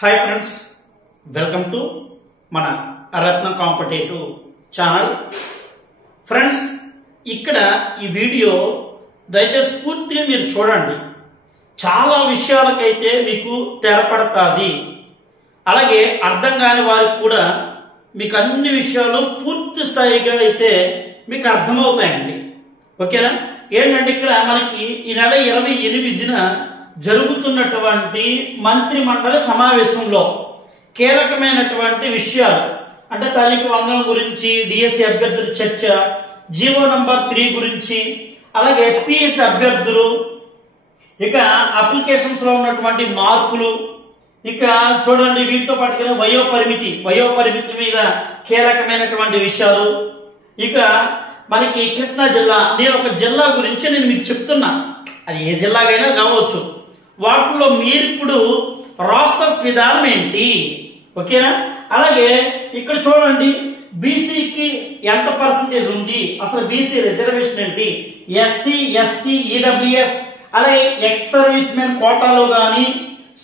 Hi friends, welcome to మన రత్న competitive channel. Friends, ఇక్కడ ఈ వీడియో దయచేసి పూర్తిగా మీరు చూడండి. చాలా విషయాలకైతే మీకు తెరపడుతుంది. అలాగే అర్థం కాని వారికి కూడా మీకు అన్ని విషయాలు పూర్తి స్థాయిగా అయితే మీకు అర్థమవుతాయండి. ఓకేనా? ఏంటంటే ఇక్కడ మనకి ఈ నెల 28న జరుగుతున్నటువంటి మంత్రి మండలి సమావేశంలో కీలకమైనటువంటి విషయాలు అంటే తల్లికి వందనం గురించి, డిఎస్సి అభ్యర్థుల చర్చ, జీవో నంబర్ 3 గురించి, అలాగే పిఎస్సి అభ్యర్థులు, ఇక అప్లికేషన్స్ లో ఉన్నటువంటి మార్పులు, ఇక చూడండి వీటితో పాటు వయోపరిమితి మీద కీలకమైనటువంటి విషయాలు. ఇక మనకి కృష్ణా జిల్లా, నేను ఒక జిల్లా గురించి నేను మీకు చెప్తున్నా, అది ఏ జిల్లాకైనా కావచ్చు. వాటిలో మీరు ఇప్పుడు రోస్టర్స్ విధానం ఏంటి, ఓకేనా? అలాగే ఇక్కడ చూడండి బీసీకి ఎంత పర్సంటేజ్ ఉంది, అసలు బీసీ రిజర్వేషన్ ఏంటి, ఎస్సీ ఎస్టీ ఈడబ్ల్యూఎస్, అలాగే ఎక్స్ సర్వీస్ మెన్ కోటాలో కానీ,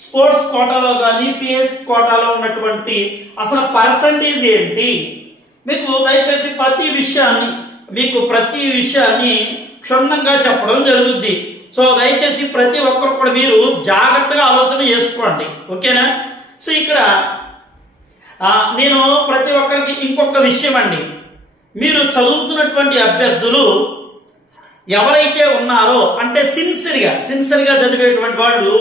స్పోర్ట్స్ కోటాలో కానీ, పిఎస్ కోటాలో ఉన్నటువంటి అసలు పర్సంటేజ్ ఏంటి, మీకు దయచేసి ప్రతి విషయాన్ని క్షుణ్ణంగా చెప్పడం జరుగుద్ది. సో దయచేసి ప్రతి ఒక్కరు కూడా మీరు జాగ్రత్తగా ఆలోచన చేసుకోండి, ఓకేనా? సో ఇక్కడ నేను ప్రతి ఒక్కరికి ఇంకొక విషయం అండి, మీరు చదువుతున్నటువంటి అభ్యర్థులు ఎవరైతే ఉన్నారో అంటే సిన్సియర్గా చదివేటువంటి వాళ్ళు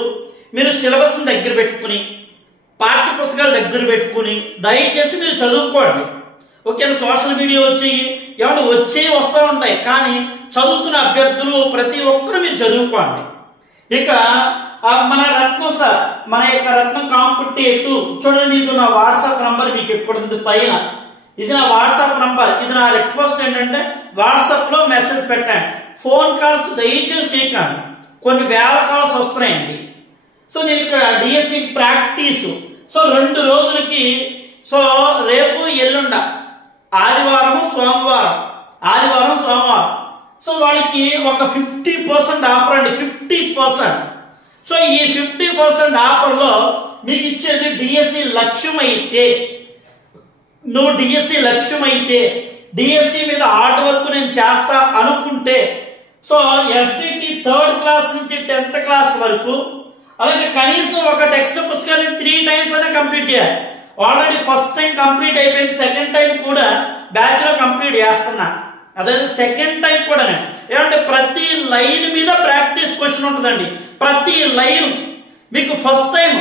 మీరు సిలబస్ దగ్గర పెట్టుకుని, పాఠ్య పుస్తకాలు దగ్గర పెట్టుకుని దయచేసి మీరు చదువుకోండి, ఓకేనా? సోషల్ మీడియా వస్తూ ఉంటాయి, కానీ చదువుతున్న అభ్యర్థులు ప్రతి ఒక్కరు మీరు చదువుకోండి. ఇక మన రత్నం సార్, మన యొక్క రత్నం కాంపిటేటివ్ చూడండి, ఇది నా వాట్సాప్ నంబర్ మీకు ఎక్కడ ఉంది పైన, ఇది నా వాట్సాప్ నంబర్. ఇది నా రిక్వెస్ట్ ఏంటంటే వాట్సాప్ లో మెసేజ్ పెట్టండి, ఫోన్ కాల్స్ దయచేసి చేయకండి, కొన్ని వేల కాల్స్ వస్తున్నాయండి. సో నేను ఇక్కడ డిఎస్సి ప్రాక్టీస్ 2 రోజులకి, రేపు ఎల్లుండ ఆదివారం సోమవారం సో వాళ్ళకి ఒక 50% ఆఫర్ అండి, 50%. సో ఈ 50% ఆఫర్ లో మీకు ఇచ్చేది డిఎస్సి లక్ష్యం అయితే డిఎస్సి మీద హార్డ్ వర్క్ నేను చేస్తా అనుకుంటే, సో ఎస్డిటి 3rd క్లాస్ నుంచి 10th క్లాస్ వరకు, అలాగే కనీసం ఒక టెక్స్ట్ పుస్తకాన్ని 3 times అయినా కంప్లీట్ చేయాలి. ఆల్రెడీ ఫస్ట్ టైం కంప్లీట్ అయిపోయింది, సెకండ్ టైం కూడా బ్యాచ్ లో కంప్లీట్ చేస్తున్నా, అదే సెకండ్ టైం కూడా. ఏమంటే ప్రతి లైన్ మీద ప్రాక్టీస్ క్వశ్చన్ ఉంటుందండి, ప్రతి లైన్ మీకు ఫస్ట్ టైం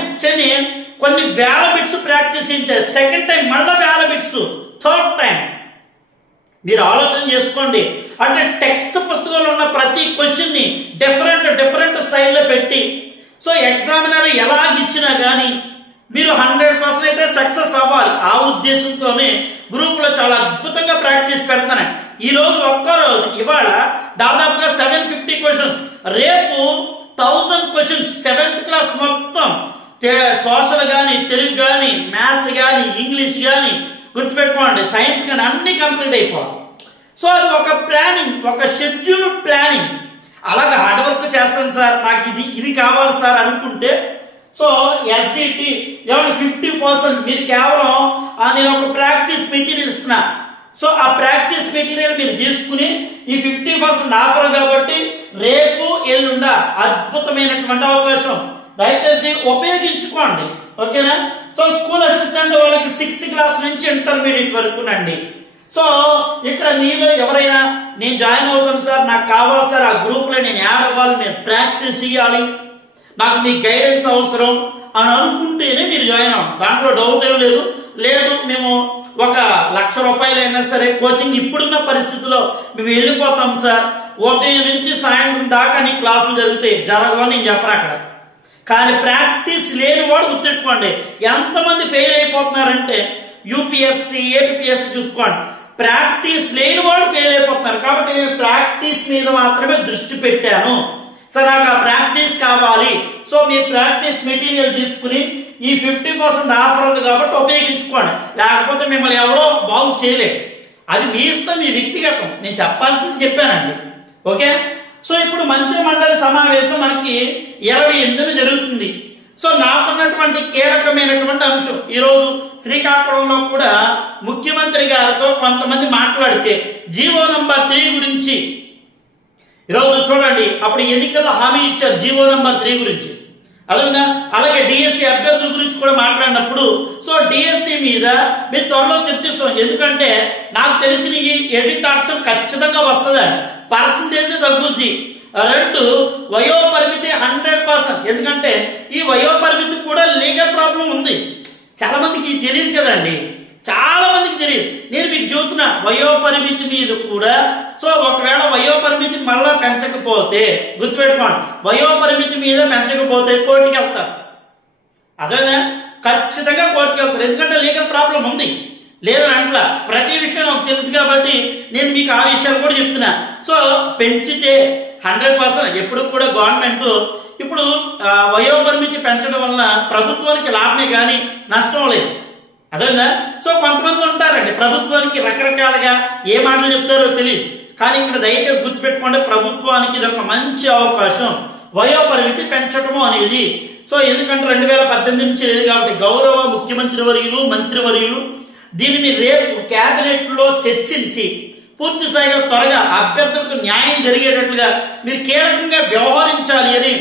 కొన్ని వేల బిట్స్ ప్రాక్టీస్ చేయాలి, సెకండ్ టైం మళ్ళీ వేల బిట్స్, థర్డ్ టైం. మీరు ఆలోచన చేసుకోండి, అంటే టెక్స్ట్ పుస్తకంలో ఉన్న ప్రతి క్వశ్చన్ ని డిఫరెంట్ స్టైల్లో పెట్టి, సో ఎగ్జామినర్ ఎలా ఇచ్చినా కానీ మీరు 100% అయితే సక్సెస్ అవ్వాలి. ఆ ఉద్దేశంతోనే గ్రూప్ లో చాలా అద్భుతంగా ప్రాక్టీస్ పెడతాను. ఈ రోజు ఒక్కరోజు ఇవాళ దాదాపుగా 750 క్వశ్చన్స్, రేపు 1000 క్వశ్చన్స్ 7th క్లాస్ మొత్తం, సోషల్ కానీ, తెలుగు కానీ, మ్యాథ్స్ కానీ, ఇంగ్లీష్ కానీ, గుర్తుపెట్టుకోండి సైన్స్ కానీ అన్ని కంప్లీట్ అయిపోవాలి. సో అది ఒక ప్లానింగ్, ఒక షెడ్యూల్ ప్లానింగ్. అలాగే హార్డ్ వర్క్ చేస్తాను సార్, నాకు ఇది కావాలి సార్ అనుకుంటే, సో ఎస్డిటి 50% మీరు కేవలం నేను ఒక ప్రాక్టీస్ మెటీరియల్ ఇస్తున్నా, సో ఆ ప్రాక్టీస్ మెటీరియల్ మీరు తీసుకుని ఈ 50% ఆఫర్ కాబట్టి రేపు ఎల్లుండ అద్భుతమైనటువంటి అవకాశం, దయచేసి ఉపయోగించుకోండి, ఓకేనా? సో స్కూల్ అసిస్టెంట్ వాళ్ళకి 6th క్లాస్ నుంచి ఇంటర్మీడియట్ వరకునండి. సో ఇక్కడ మీరు ఎవరైనా నేను జాయిన్ అవుతాను సార్, నాకు కావాలి సార్, ఆ గ్రూప్ లో నేను యాడ్ అవ్వాలి, నేను ప్రాక్టీస్ చేయాలి, నాకు మీ గైడెన్స్ అవసరం అని అనుకుంటేనే మీరు జాయిన్ అవ్వండి, దాంట్లో డౌట్ ఏం లేదు. మేము ఒక 1,00,000 రూపాయలైనా సరే కోచింగ్ ఇప్పుడున్న పరిస్థితుల్లో మేము వెళ్ళిపోతాం సార్, ఉదయం నుంచి సాయంత్రం దాకా నీ క్లాసులు జరగవు నేను చెప్పను అక్కడ. కానీ ప్రాక్టీస్ లేని వాడు గుర్తుపెట్టుకోండి, ఎంతమంది ఫెయిల్ అయిపోతున్నారంటే యూపీఎస్సి ఏపీఎస్సి చూసుకోండి, ప్రాక్టీస్ లేని వాడు ఫెయిల్ అయిపోతున్నారు. కాబట్టి నేను ప్రాక్టీస్ మీద మాత్రమే దృష్టి పెట్టాను సార్, నాకు ఆ ప్రాక్టీస్ కావాలి. సో మీ ప్రాక్టీస్ మెటీరియల్ తీసుకుని ఈ 50% ఆఫర్ ఉంది కాబట్టి ఉపయోగించుకోండి, లేకపోతే మిమ్మల్ని ఎవరో బాగు చేయలేదు. అది మీ ఇష్టం, మీ వ్యక్తిగతం, నేను చెప్పాల్సింది చెప్పానండి, ఓకే? సో ఇప్పుడు మంత్రి మండలి సమావేశం మనకి 28న జరుగుతుంది. సో నాకున్నటువంటి కీలకమైనటువంటి అంశం ఈరోజు శ్రీకాకుళంలో కూడా ముఖ్యమంత్రి గారితో కొంతమంది మాట్లాడితే జీవో నంబర్ 3 గురించి ఈరోజు చూడండి, అప్పుడు ఎన్నికల్లో హామీ ఇచ్చారు జీవో నంబర్ 3 గురించి. అలాగే డిఎస్సి అభ్యర్థుల గురించి కూడా మాట్లాడినప్పుడు సో డిఎస్సి మీద మీరు త్వరలో చర్చిస్తాం. ఎందుకంటే నాకు తెలిసిన ఈ ఎడిట్ ఆప్షన్ ఖచ్చితంగా వస్తుంది, పర్సంటేజ్ తగ్గుద్ది. 2 వయోపరిమితి 100%. ఎందుకంటే ఈ వయోపరిమితి కూడా లీగల్ ప్రాబ్లం ఉంది, చాలా మందికి తెలియదు కదండి, చాలా మందికి తెలియదు. నేను మీకు చెబుతున్నా, వయోపరిమితి మీద కూడా సో ఒకవేళ వయోపరిమితి మళ్ళా పెంచకపోతే గుర్తుపెట్టుకోండి, వయోపరిమితి మీద పెంచకపోతే కోర్టుకి వెళ్తారు. అదే ఖచ్చితంగా కోర్టుకి వెళ్తారు, ఎందుకంటే లీగల్ ప్రాబ్లం ఉంది. లేదు అంట్లా ప్రతి విషయం నాకు తెలుసు కాబట్టి నేను మీకు ఆ విషయాలు కూడా చెప్తున్నా. సో పెంచితే 100% ఎప్పుడు కూడా గవర్నమెంట్ ఇప్పుడు వయోపరిమితి పెంచడం వలన ప్రభుత్వానికి లాభమే కానీ నష్టం లేదు. అదేనా? సో కొంతమంది ఉంటారండి ప్రభుత్వానికి రకరకాలుగా ఏ మాటలు చెప్తారో తెలియదు, కానీ ఇక్కడ దయచేసి గుర్తుపెట్టుకోండి, ప్రభుత్వానికి ఇది ఒక మంచి అవకాశం వయోపరిమితి పెంచడము అనేది. సో ఎందుకంటే 2018 నుంచి లేదు కాబట్టి గౌరవ ముఖ్యమంత్రి వర్యులు మంత్రివర్యులు దీనిని రేపు కేబినెట్ లో చర్చించి పూర్తి స్థాయిగా త్వరగా అభ్యర్థులకు న్యాయం జరిగేటట్లుగా మీరు కీలకంగా వ్యవహరించాలి అని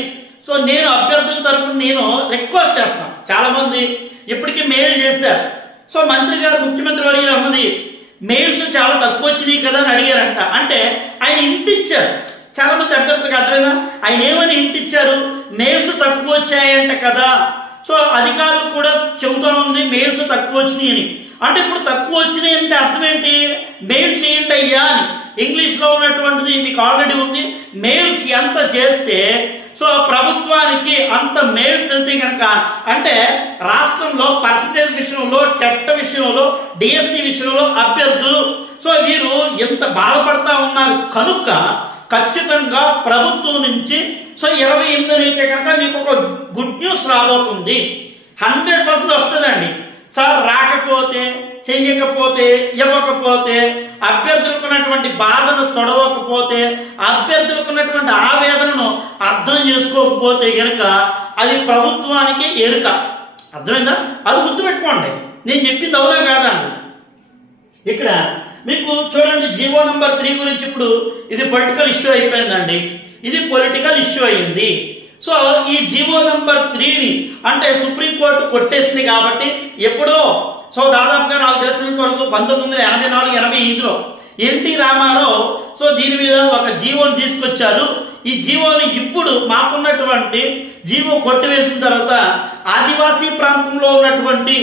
సో నేను అభ్యర్థుల తరపున నేను రిక్వెస్ట్ చేస్తాను. చాలా మంది ఇప్పటికీ మెయిల్ చేశారు. సో మంత్రి గారు ముఖ్యమంత్రి వర్యులు అన్నది మెయిల్స్ చాలా తక్కువ వచ్చినాయి కదా అని అడిగారంట. అంటే ఆయన ఇంటిచ్చారు, చాలా మంది అభ్యర్థులకు అర్థమైందా, ఆయన ఏమని ఇంటిచ్చారు, మెయిల్స్ తక్కువ వచ్చాయంట కదా. సో అధికారులు కూడా చెబుతా ఉంది మెయిల్స్ తక్కువ వచ్చినాయి అని. అంటే ఇప్పుడు తక్కువ వచ్చినాయి అంటే అర్థం ఏంటి, మెయిల్ చేయండి అయ్యా అని. ఇంగ్లీష్ లో ఉన్నటువంటిది మీకు ఆల్రెడీ ఉంది, మెయిల్స్ ఎంత చేస్తే సో ప్రభుత్వానికి అంత మెయిల్స్ వెళ్తే కనుక అంటే రాష్ట్రంలో పర్సంటేజ్ విషయంలో టెట్ విషయంలో డిఎస్సి విషయంలో అభ్యర్థులు సో వీరు ఎంత బాధపడతా ఉన్నారు కనుక ఖచ్చితంగా ప్రభుత్వం నుంచి సో 28 అయితే కనుక మీకు ఒక గుడ్ న్యూస్ రాబోతుంది. 100% వస్తుందండి. సార్ రాకపోతే చెయ్యకపోతే ఇవ్వకపోతే అభ్యర్థులకు ఉన్నటువంటి బాధను తొడవకపోతే అభ్యర్థులకు ఉన్నటువంటి ఆవేదనను అర్థం చేసుకోకపోతే కనుక అది ప్రభుత్వానికి ఎరుక. అర్థమైందా? అది గుర్తుపెట్టుకోండి, నేను చెప్పింది అవునా కాదండి. ఇక్కడ మీకు చూడండి జీవో నంబర్ 3 గురించి ఇప్పుడు ఇది పొలిటికల్ ఇష్యూ అయిపోయిందండి, ఇది పొలిటికల్ ఇష్యూ అయింది. సో ఈ జీవో నంబర్ 3ని అంటే సుప్రీంకోర్టు కొట్టేసింది కాబట్టి ఎప్పుడో సో దాదాపుగా నాకు తెలిసినంత వరకు 1984-85లో ఎన్టీ రామారావు సో దీని మీద ఒక జీవోని తీసుకొచ్చారు. ఈ జీవోని ఇప్పుడు మాకున్నటువంటి జీవో కొట్టివేసిన తర్వాత ఆదివాసీ ప్రాంతంలో ఉన్నటువంటి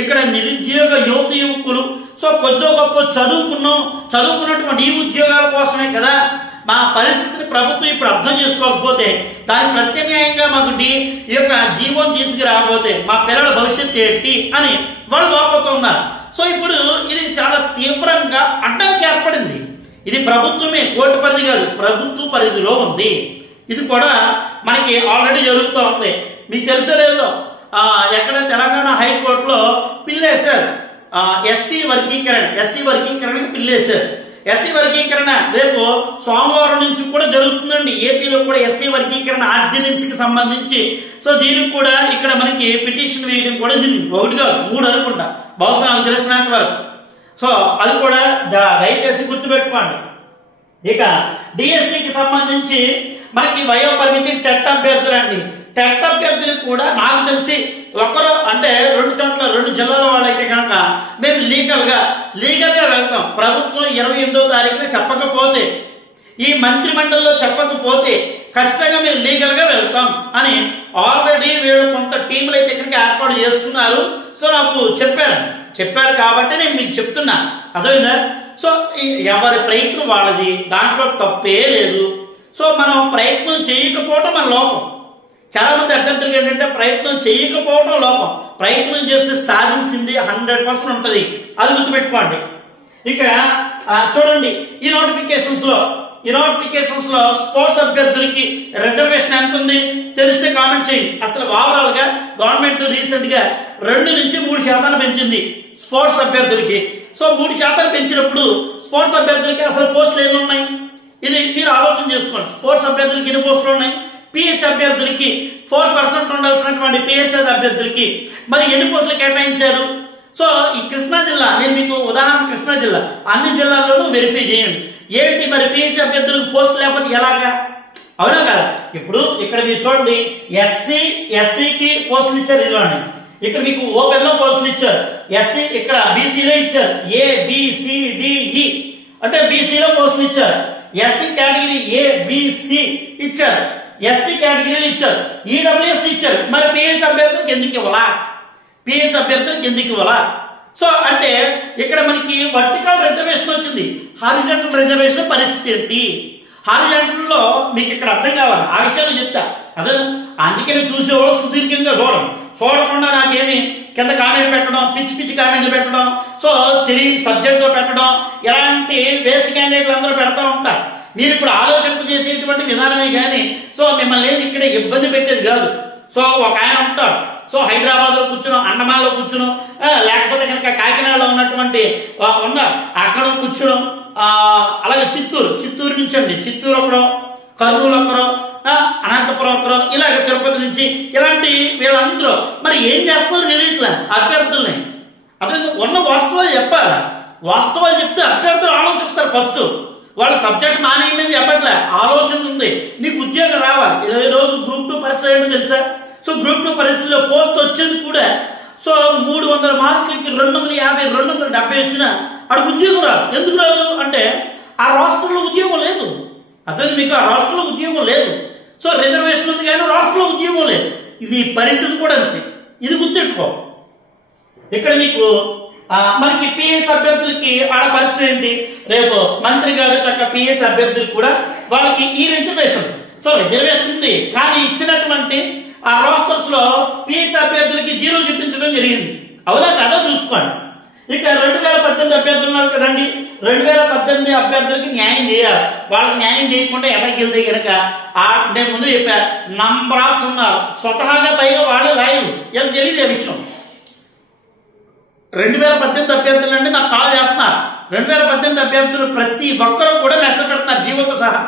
ఇక్కడ నిరుద్యోగ యువకులు సో కొద్దో గొప్ప చదువుకున్నటువంటి ఈ ఉద్యోగాల కోసమే కదా మా పరిస్థితిని ప్రభుత్వం ఇప్పుడు అర్థం చేసుకోకపోతే దానికి ప్రత్యామ్నాయంగా మాకు ఈ యొక్క జీవోని తీసుకురాకపోతే మా పిల్లల భవిష్యత్తు ఏంటి అని వాళ్ళు బాధపడుతున్నారు. సో ఇప్పుడు ఇది చాలా తీవ్రంగా అడ్డంకి ఏర్పడింది. ఇది ప్రభుత్వమే, కోర్టు పరిధి కాదు, ప్రభుత్వ పరిధిలో ఉంది. ఇది కూడా మనకి ఆల్రెడీ జరుగుతూ ఉంది. మీకు తెలుసో లేదో ఎక్కడ తెలంగాణ హైకోర్టులో పిల్లేశారు ఎస్సీ వర్గీకరణకి పిల్లేశారు. ఎస్సీ వర్గీకరణ రేపు సోమవారం నుంచి కూడా జరుగుతుందండి. ఏపీలో కూడా ఎస్సీ వర్గీకరణ ఆర్డినెన్స్ కి సంబంధించి సో దీనికి కూడా ఇక్కడ మనకి పిటిషన్ వేయడం కూడా జరిగింది. 1 కాదు 3 అనుకుంటా, బహుశా నాకు తెలిసినంత వరకు. సో అది కూడా దయచేసి గుర్తుపెట్టుకోండి. ఇక డిఎస్సికి సంబంధించి మనకి వయోపరిమితి టెట్ అభ్యర్థులు అండి. టెట్ అభ్యర్థులకు కూడా నాకు తెలిసి ఒకరు అంటే 2 చోట్ల 2 జిల్లాల వాళ్ళైతే కనుక మేము లీగల్ గా వెళ్తాం. ప్రభుత్వం 28వ తారీఖున చెప్పకపోతే ఈ మంత్రి మండలిలో చెప్పకపోతే ఖచ్చితంగా మేము లీగల్ గా వెళ్తాం అని ఆల్రెడీ వీళ్ళు కొంత టీంలు అయితే కనుక ఏర్పాటు చేస్తున్నారు. సో నాకు చెప్పారు కాబట్టి నేను మీకు చెప్తున్నా, అదేనా? సో ఎవరి ప్రయత్నం వాళ్ళది, దాంట్లో తప్పే లేదు. సో మనం ప్రయత్నం చేయకపోవటం మన లోపం. చాలా మంది అభ్యర్థులకు ఏంటంటే ప్రయత్నం చేయకపోవడం లోపం, ప్రయత్నం చేస్తే సాధించింది 100% ఉంటుంది, అది గుర్తుపెట్టుకోండి. ఇక చూడండి ఈ నోటిఫికేషన్స్ లో స్పోర్ట్స్ అభ్యర్థులకి రిజర్వేషన్ ఎంత ఉంది తెలిస్తే కామెంట్ చేయండి. అసలు ఓవరాల్ గా గవర్నమెంట్ రీసెంట్ గా 2 నుంచి 3% పెంచింది స్పోర్ట్స్ అభ్యర్థులకి. సో 3% పెంచినప్పుడు స్పోర్ట్స్ అభ్యర్థులకి అసలు పోస్టులు ఎన్ని ఉన్నాయి ఇది మీరు ఆలోచన చేసుకోండి. స్పోర్ట్స్ అభ్యర్థులకి ఎన్ని పోస్టులు ఉన్నాయి, పిహెచ్ అభ్యర్థులకి 4% ఉండాల్సినటువంటి పిహెచ్ఆర్ అభ్యర్థులకి మరి ఎన్ని పోస్టులు కేటాయించారు? సో ఈ కృష్ణా జిల్లా, నేను మీకు ఉదాహరణ కృష్ణా జిల్లా, అన్ని జిల్లాల్లోనూ వెరిఫై చేయండి. ఏంటి మరి పిహెచ్ఆర్ అభ్యర్థులకు పోస్టు లేకపోతే ఎలాగా? అవునా కదా? ఇప్పుడు ఇక్కడ మీరు చూడండి, ఎస్సీకి పోస్టులు ఇచ్చారు, ఇదిగోండి. ఇక్కడ మీకు ఓపెన్ లో పోస్టులు ఇచ్చారు. ఎస్సీ ఇక్కడ బీసీలో ఇచ్చారు, ABCDE అంటే బీసీలో పోస్టులు ఇచ్చారు. ఎస్సీ కేటగిరీ ABC ఇచ్చారు, ఎస్టీ కేటగిరీలు ఇచ్చారు, ఈడబ్ల్యూఎస్ ఇచ్చారు. మరి పిహెచ్ అభ్యర్థులకు ఎందుకు ఇవ్వాలా? పిహెచ్ అభ్యర్థులకు ఎందుకు ఇవ్వాలా? సో అంటే ఇక్కడ మనకి వర్టికల్ రిజర్వేషన్ వచ్చింది, హారిజాంటల్ రిజర్వేషన్ పరిస్థితి ఏంటి? హారిజాంటల్ లో మీకు ఇక్కడ అర్థం కావాలి, ఆ విషయాలు చెప్తా. అదే అందుకని చూసేవాళ్ళు సుదీర్ఘంగా చూడకుండా నాకేమి కింద కామెంట్ పెట్టడం, పిచ్చి కామెంట్లు పెట్టడం, సో తెలియని సబ్జెక్ట్ తో పెట్టడం, ఇలాంటి వేస్ట్ క్యాండిడేట్లు అందరూ పెడతా ఉంటారు. మీరు ఇప్పుడు ఆలోచన చేసేటువంటి విధానమే కానీ సో మిమ్మల్ని ఏది ఇక్కడ ఇబ్బంది పెట్టేది కాదు. సో ఒక ఆయన ఉంటాడు, సో హైదరాబాద్ లో కూర్చున్నాం, అండమాన్లో కూర్చున్నాం, లేకపోతే కనుక కాకినాడలో ఉన్నటువంటి అక్కడ కూర్చున్నాం, అలాగే చిత్తూరు నుంచి అండి, చిత్తూరు ఒకరు, కర్నూలు ఒకరు, అనంతపురం ఒకరు, ఇలాగ తిరుపతి నుంచి, ఇలాంటి వీళ్ళందరూ మరి ఏం చేస్తున్నారో తెలియట్లే అభ్యర్థుల్ని. అదే ఉన్న వాస్తవాలు చెప్పాలి, వాస్తవాలు చెప్తే అభ్యర్థులు ఆలోచిస్తారు. ఫస్ట్ వాళ్ళ సబ్జెక్ట్ మానేయమని చెప్పట్లే, ఆలోచన ఉంది, నీకు ఉద్యోగం రావాలి. ఈ రోజు గ్రూప్ 2 పరిస్థితి ఏంటో తెలుసా? సో గ్రూప్ 2 పరిస్థితిలో పోస్ట్ వచ్చేది కూడా సో 300 మార్కులకి 250, 270 వచ్చినా అక్కడికి ఉద్యోగం రాదు. ఎందుకు రాదు అంటే ఆ రాష్ట్రంలో ఉద్యోగం లేదు. అదే మీకు ఆ రాష్ట్రంలో ఉద్యోగం లేదు. సో రిజర్వేషన్ ఉంది కానీ రాష్ట్రంలో ఉద్యోగం లేదు. ఇది పరిస్థితి కూడా అంతే, ఇది గుర్తెట్టుకో. ఇక్కడ మీకు మనకి పిహెచ్ అభ్యర్థులకి ఆడ పరిస్థితి ఏంటి? రేపు మంత్రి గారు చక్కగా పిహెచ్ అభ్యర్థులు కూడా వాళ్ళకి ఈ రిజర్వేషన్, సో రిజర్వేషన్ ఉంది కానీ ఇచ్చినటువంటి ఆ రోస్టర్స్ లో పిహెచ్ అభ్యర్థులకి 0 చూపించడం జరిగింది. అవునా కదా? చూసుకోండి. ఇక 2018 అభ్యర్థులు ఉన్నారు కదండి, 2018 అభ్యర్థులకి న్యాయం చేయాలి. వాళ్ళకి న్యాయం చేయకుండా ఎలాగ వెళ్తే కనుక నేను ముందు చెప్పా, నంబర్ ఆఫ్ ఉన్నారు స్వతహాగా, పైగా వాళ్ళే లాయరు, ఇలా తెలియదు ఆ విషయం. 2018 అభ్యర్థులు అంటే నాకు కాల్ చేస్తున్నారు. 2018 అభ్యర్థులు ప్రతి ఒక్కరూ కూడా మెసేజ్ పెడుతున్నారు జీవోతో సహా.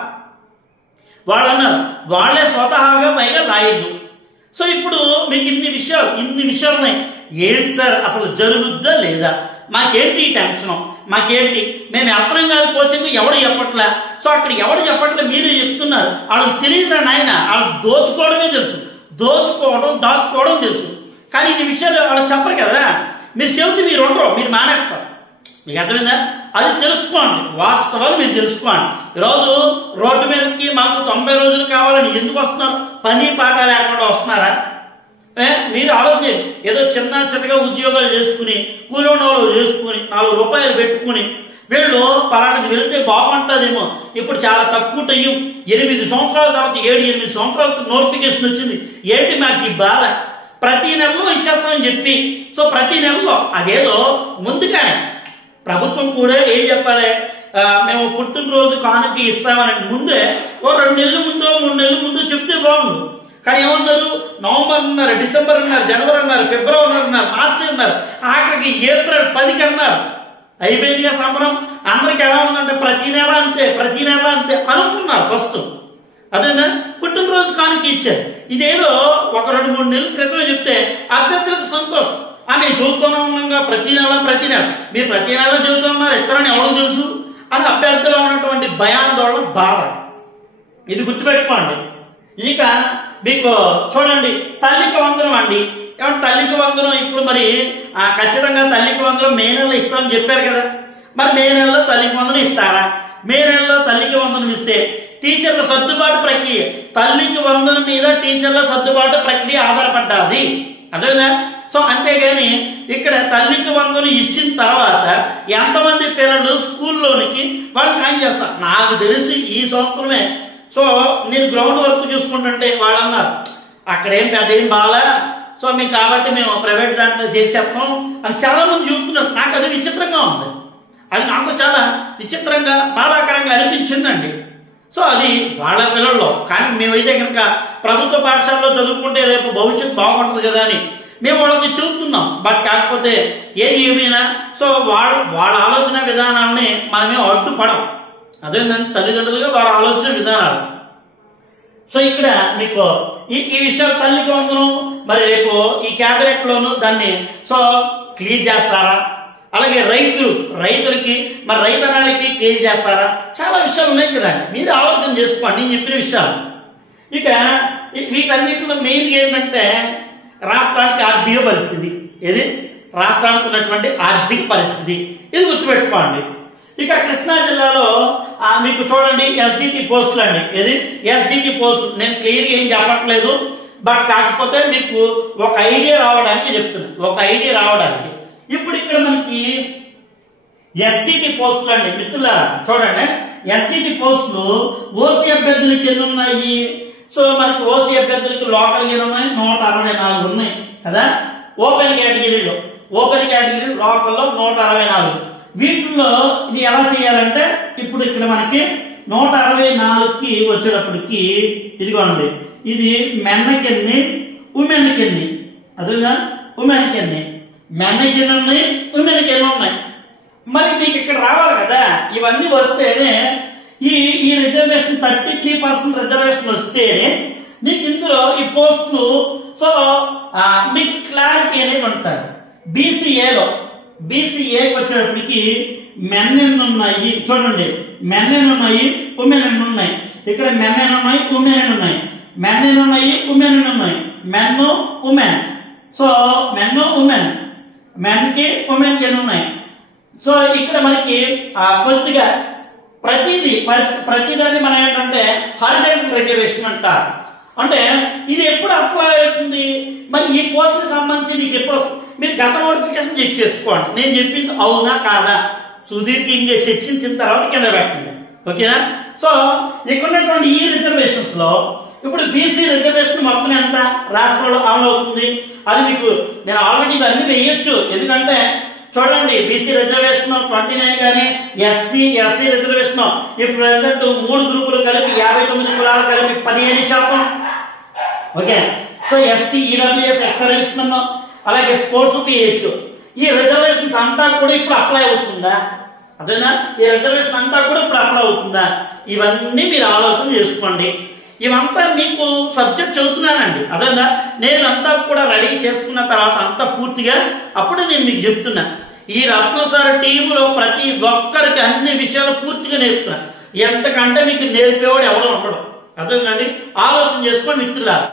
వాళ్ళు అన్నారు వాళ్ళే స్వతహాగా పైగా లాయర్లు. సో ఇప్పుడు మీకు ఇన్ని విషయాలు ఉన్నాయి. ఏంటి సార్ అసలు జరుగుద్దా లేదా? మాకేంటి టెన్షన్, మాకేంటి, మేము వెళ్తున్నాం కాదు కోచింగ్, ఎవడు చెప్పట్లే. సో అక్కడ ఎవడు చెప్పట్లే, మీరే చెప్తున్నారు. వాళ్ళకి తెలియదురా నాయన, వాళ్ళు దోచుకోవడమే తెలుసు, దాచుకోవడం తెలుసు. కానీ ఇన్ని విషయాలు వాళ్ళు చెప్పరు కదా. మీరు చెబితే మీరు ఉండరు, మీరు మానేస్తారు. మీకు అర్థమైందా? అది తెలుసుకోండి, వాస్తవాలు మీరు తెలుసుకోండి. ఈరోజు రోడ్డు మీదకి మాకు 90 రోజులు కావాలని ఎందుకు వస్తున్నారు? పని పాట లేకుండా వస్తున్నారా? మీరు ఆలోచన, ఏదో చిన్నగా ఉద్యోగాలు చేసుకుని, కూలోనోళ్ళు చేసుకుని, 4 రూపాయలు పెట్టుకుని వీళ్ళు పలానాది వెళ్తే బాగుంటుందేమో. ఇప్పుడు చాలా తక్కువ టైం, 8 సంవత్సరాల తర్వాత 7-8 సంవత్సరాల నోటిఫికేషన్ వచ్చింది. ఏంటి మాకు ఈ బాధ? ప్రతి నెలలో ఇచ్చేస్తామని చెప్పి, సో ప్రతి నెలలో అదేదో ముందుగానే ప్రభుత్వం కూడా ఏం చెప్పాలి, మేము పుట్టినరోజు కానుక ఇస్తామని ముందే 2 నెలల ముందో 3 నెలల ముందో చెప్తే బాగుంది. కానీ ఏమన్నారు? నవంబర్ అన్నారు, డిసెంబర్ అన్నారు, జనవరి అన్నారు, ఫిబ్రవరి అన్నారు, మార్చి అన్నారు, ఆఖరికి ఏప్రిల్ 10కి అన్నారు. అయిపోయిందిగా సంబరం. అందరికి ఎలా ఉందంటే ప్రతి నెల అంతే అనుకున్నారు ఫస్ట్. అదేనా పుట్టినరోజు కానుక ఇచ్చారు. ఇదేదో 1-2-3 నెలల క్రితం చెప్తే అభ్యర్థులకు సంతోషం. మేము చదువుతున్నాగా ప్రతి నెల మీరు ప్రతి నెల చదువుతున్నారు, ఎక్కడని ఎవరికి తెలుసు అని అభ్యర్థులు ఉన్నటువంటి భయాందోళన, బాధ. ఇది గుర్తుపెట్టుకోండి. ఇక మీకు చూడండి, తల్లికి వందనం అండి. ఏమంటే తల్లికి వందనం ఇప్పుడు మరి ఖచ్చితంగా తల్లికి వందనం మే నెలలో ఇస్తామని చెప్పారు కదా. మరి మే నెలలో తల్లికి వందనం ఇస్తారా? మే నెలలో తల్లికి వందనం ఇస్తే టీచర్ల సర్దుబాటు ప్రక్రియ, తల్లికి వందనం మీద టీచర్ల సర్దుబాటు ప్రక్రియ ఆధారపడ్డది. అదేనా? సో అంతేగాని ఇక్కడ తల్లికి వందనం ఇచ్చిన తర్వాత ఎంతమంది పిల్లలు స్కూల్లోనికి వాళ్ళు జాయిన్ చేస్తారు? నాకు తెలిసి ఈ సంవత్సరమే. సో నేను గ్రౌండ్ వర్క్ చూసుకుంటుంటే వాళ్ళు అన్నారు అక్కడేం పెద్దేం బాగా, సో మీకు కాబట్టి మేము ప్రైవేట్ దాంట్లో చేసేస్తాం అని చాలా మంది చెబుతున్నారు. నాకు అది విచిత్రంగా ఉంది, అది నాకు చాలా విచిత్రంగా బాధాకరంగా అనిపించిందండి. సో అది వాళ్ళ పిల్లల్లో. కానీ మేమైతే కనుక ప్రభుత్వ పాఠశాలలో చదువుకుంటే రేపు భవిష్యత్తు బాగుంటుంది కదా అని మేము వాళ్ళకి చూపుతున్నాం. బట్ కాకపోతే ఏమైనా సో వాళ్ళ ఆలోచన విధానాలని మనమే అడ్డుపడం. అదేంటంటే తల్లిదండ్రులుగా వారి ఆలోచన విధానాలు. సో ఇక్కడ మీకు ఈ విషయాలు తల్లికి వందనం మరి రేపు ఈ క్యాబినెట్ లోను దాన్ని సో క్లియర్ చేస్తారా? అలాగే రైతులకి మరి రైతనాలకి క్లియర్ చేస్తారా? చాలా విషయాలు ఉన్నాయి కదండి, మీరు ఆలోచన చేసుకోండి నేను చెప్పిన విషయాలు. ఇక వీటన్నిటిలో మెయిన్ ఏంటంటే రాష్ట్రానికి ఆర్థిక పరిస్థితి, ఏది రాష్ట్రానికి ఉన్నటువంటి ఆర్థిక పరిస్థితి, ఇది గుర్తుపెట్టుకోండి. ఇక కృష్ణా జిల్లాలో మీకు చూడండి ఎస్డిటి పోస్టులు అండి, ఏది ఎస్డిటి పోస్టులు. నేను క్లియర్గా ఏం చెప్పట్లేదు, బట్ కాకపోతే మీకు ఒక ఐడియా రావడానికి చెప్తున్నాను, ఒక ఐడియా రావడానికి. ఇప్పుడు ఇక్కడ మనకి ఎస్డిటి పోస్టులు అండి మిత్రులారా, చూడండి ఎస్డిటి పోస్టులు ఓసీ అభ్యర్థులకి ఎన్ని ఉన్నాయి? సో మనకి ఓసీ అభ్యర్థులకి లోకల్ ఎన్ని ఉన్నాయి? 164 ఉన్నాయి కదా. ఓపెన్ కేటగిరీలో లోకల్లో 164. వీటిల్లో ఇది ఎలా చేయాలంటే ఇప్పుడు ఇక్కడ మనకి 164కి వచ్చేటప్పటికి ఇదిగోండి, ఇది మెన్కి ఎన్ని, ఉమెన్కి ఎన్ని, అదేగా ఉమెన్కి ఎన్ని, మెన్కి ఎన్ని ఉన్నాయి, ఉమెన్కి ఎన్ని ఉన్నాయి. మరి మీకు ఇక్కడ రావాలి కదా, ఇవన్నీ వస్తేనే ఈ రిజర్వేషన్ 33% రిజర్వేషన్ వస్తేనే మీకు ఇందులో ఈ పోస్టులు సో మీకు క్లారిటీ అనేది ఉంటారు. బీసీఏకి వచ్చేటప్పటికి మెన్ ఎన్ని ఉన్నాయి చూడండి, మెన్ ఎన్ని ఉన్నాయి, ఉమెన్ ఎన్ని ఉన్నాయి. ఇక్కడ మెన్ ఎన్ని ఉన్నాయి, ఉమెన్ ఎన్ని ఉన్నాయి, మెన్ ఎన్ని ఉన్నాయి, ఉమెన్ ఎన్ని ఉన్నాయి, men women. So men women, men కి ఉమెన్ కి ఎన్ని ఉన్నాయి. సో ఇక్కడ మనకి కొద్దిగా ప్రతిదాన్ని మనం ఏంటంటే హారిజాంటల్ రిజర్వేషన్ అంటారు. అంటే ఇది ఎప్పుడు అప్లై అవుతుంది, మరి ఈ పోస్ట్ కి సంబంధించి నీకు ఎప్పుడు మీరు గత నోటిఫికేషన్ చెక్ చేసుకోండి, నేను చెప్పింది అవునా కాదా సుదీర్ఘంగా చర్చించిన తర్వాత కింద పెట్టండి, ఓకేనా. సో ఇక్కడ ఉన్నటువంటి ఈ రిజర్వేషన్స్ లో ఇప్పుడు బీసీ రిజర్వేషన్ మొత్తం ఎంత రాష్ట్రంలో అమలు అవుతుంది, అది మీకు నేను ఆల్రెడీ ఇవన్నీ వేయొచ్చు. ఎందుకంటే చూడండి బీసీ రిజర్వేషన్ 29 కానీ ఎస్సీ రిజర్వేషన్ ఇప్పుడు ప్రెసెంట్ 3 గ్రూపులు కలిపి 59 కులాలు కలిపి 15%. Okay, so ST, EWS, ex servicemen, అలాగే స్పోర్ట్స్, పిహెచ్, ఈ రిజర్వేషన్స్ అంతా కూడా ఇప్పుడు అప్లై అవుతుందా? అదేనా, ఈ రిజర్వేషన్ అంతా కూడా ఇప్పుడు అప్లై అవుతుందా? ఇవన్నీ మీరు ఆలోచన చేసుకోండి. ఇవంతా మీకు సబ్జెక్ట్ చదువుతున్నానండి, అదేనా. నేను అంతా కూడా రెడీ చేసుకున్న తర్వాత అంతా పూర్తిగా అప్పుడు నేను మీకు చెప్తున్నా. ఈ రత్నసారి టీంలో ప్రతి ఒక్కరికి అన్ని విషయాలు పూర్తిగా నేర్పుతున్నా. ఎంతకంటే మీకు నేర్పేవాడు ఎవడో ఉండడు, అదేనండి. ఆలోచన చేసుకోండి మిత్రులారా.